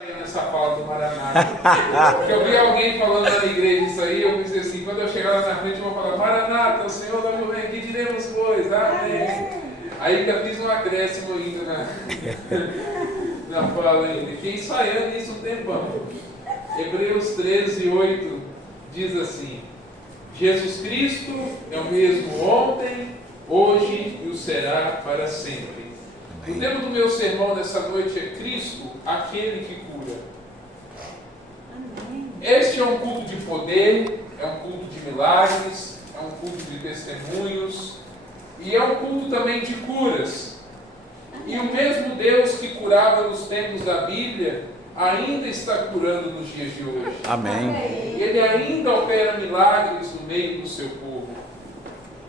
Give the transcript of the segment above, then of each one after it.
Nessa fala do Maranata. Porque eu vi alguém falando na igreja isso aí, eu pensei assim, quando eu chegar lá na frente eu vou falar, Maranata, o Senhor da vem aqui, diremos pois, amém. Aí ainda fiz um acréscimo ainda na fala ainda. Fiquei ensaiando isso um tempão. Hebreus 13, 8 diz assim: Jesus Cristo é o mesmo ontem, hoje e o será para sempre. O tema do meu sermão nessa noite é Cristo, aquele que cura. Amém. Este é um culto de poder, é um culto de milagres, é um culto de testemunhos e é um culto também de curas. E o mesmo Deus que curava nos tempos da Bíblia ainda está curando nos dias de hoje. Amém. Ele ainda opera milagres no meio do seu povo.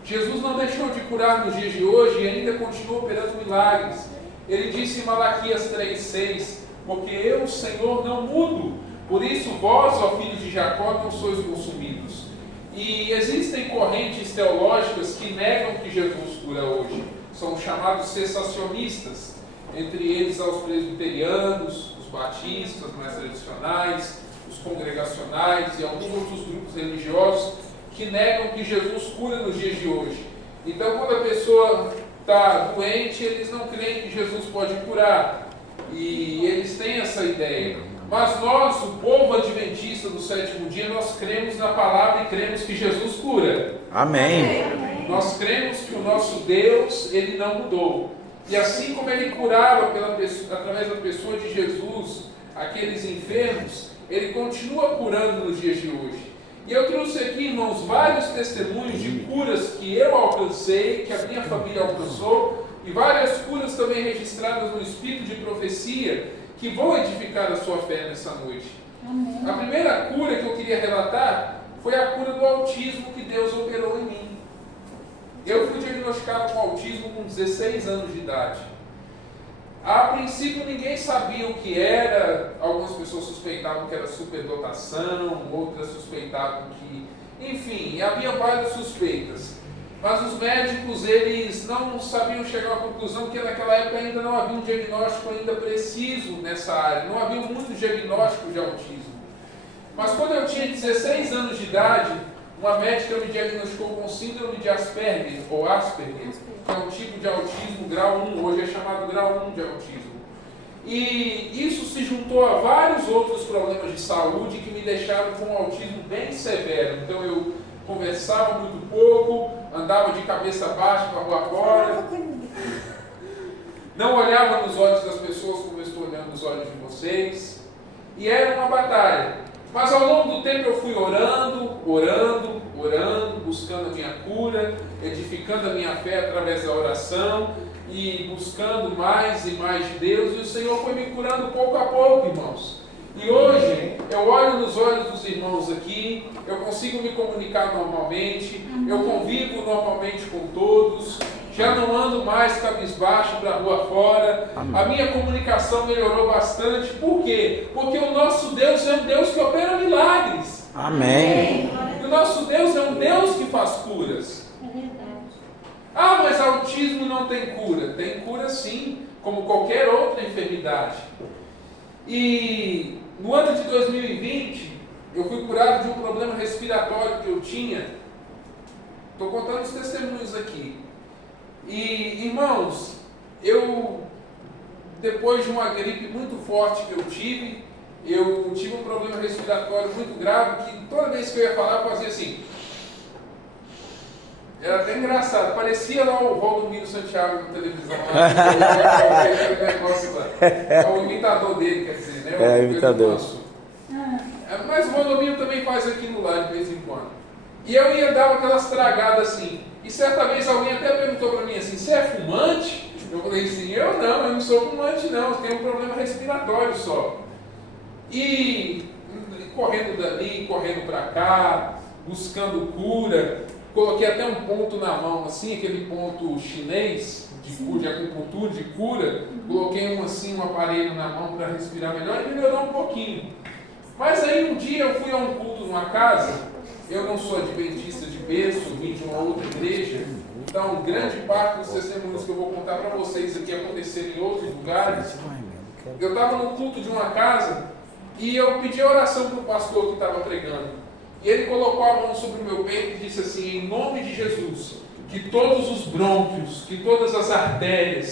Jesus não deixou de curar nos dias de hoje e ainda continua operando milagres. Ele disse em Malaquias 3,6: porque eu, Senhor, não mudo, por isso vós, ó filhos de Jacó, não sois consumidos. E existem correntes teológicas que negam que Jesus cura hoje. São chamados cessacionistas, entre eles aos presbiterianos, os batistas mais tradicionais, os congregacionais e alguns outros grupos religiosos que negam que Jesus cura nos dias de hoje. Então, quando a pessoa está doente, eles não creem que Jesus pode curar. E eles têm essa ideia. Mas nós, o povo adventista do sétimo dia, nós cremos na palavra e cremos que Jesus cura. Amém. Nós cremos que o nosso Deus, Ele não mudou. E assim como Ele curava através da pessoa de Jesus aqueles enfermos, Ele continua curando nos dias de hoje. E eu trouxe aqui, irmãos, vários testemunhos de curas que eu alcancei, que a minha família alcançou, e várias curas também registradas no Espírito de Profecia, que vão edificar a sua fé nessa noite. Amém. A primeira cura que eu queria relatar foi a cura do autismo que Deus operou em mim. Eu fui diagnosticado com autismo com 16 anos de idade. A princípio ninguém sabia o que era, algumas pessoas suspeitavam que era superdotação, outras suspeitavam que... Enfim, havia várias suspeitas. Mas os médicos, eles não sabiam chegar à conclusão que naquela época ainda não havia um diagnóstico ainda preciso nessa área, não havia muitos diagnósticos de autismo. Mas quando eu tinha 16 anos de idade, uma médica me diagnosticou com síndrome de Asperger, ou Asperger, que é um tipo de autismo grau 1, hoje é chamado grau 1 de autismo. E isso se juntou a vários outros problemas de saúde que me deixaram com um autismo bem severo. Então eu conversava muito pouco, andava de cabeça baixa para a rua fora, não olhava nos olhos das pessoas como eu estou olhando nos olhos de vocês, e era uma batalha. Mas ao longo do tempo eu fui orando, buscando a minha cura, edificando a minha fé através da oração e buscando mais e mais de Deus, e o Senhor foi me curando pouco a pouco, irmãos. E hoje eu olho nos olhos dos irmãos aqui, eu consigo me comunicar normalmente, eu convivo normalmente com todos, já não ando mais cabisbaixo para a rua fora. A minha comunicação melhorou bastante. Por quê? Porque o nosso Deus é um Deus que opera milagres. Amém. E o nosso Deus é um Deus que faz curas. Ah, mas autismo não tem cura. Tem cura sim, como qualquer outra enfermidade. E no ano de 2020, eu fui curado de um problema respiratório que eu tinha. Estou contando os testemunhos aqui. E, irmãos, depois de uma gripe muito forte que eu tive um problema respiratório muito grave, que toda vez que eu ia falar, eu fazia assim. Era até engraçado, parecia lá o Valdomiro Santiago na televisão. É o imitador dele, quer dizer, né? É, o imitador. Mas o Valdomiro também faz aquilo lá de vez em quando. E eu ia dar aquelas tragadas assim. E certa vez alguém até perguntou para mim assim: você é fumante? Eu falei assim: eu não sou fumante não, eu tenho um problema respiratório só. E correndo dali, correndo para cá, buscando cura, coloquei até um ponto na mão, assim, aquele ponto chinês de acupuntura, de cura, coloquei um aparelho na mão para respirar melhor e melhorou um pouquinho. Mas aí um dia eu fui a um culto numa casa. Eu não sou adventista de berço, vim de uma outra igreja, então grande parte dos testemunhos que eu vou contar para vocês aqui aconteceram em outros lugares. Eu estava no culto de uma casa e eu pedi a oração para o pastor que estava pregando. E ele colocou a mão sobre o meu peito e disse assim: em nome de Jesus, que todos os brônquios, que todas as artérias,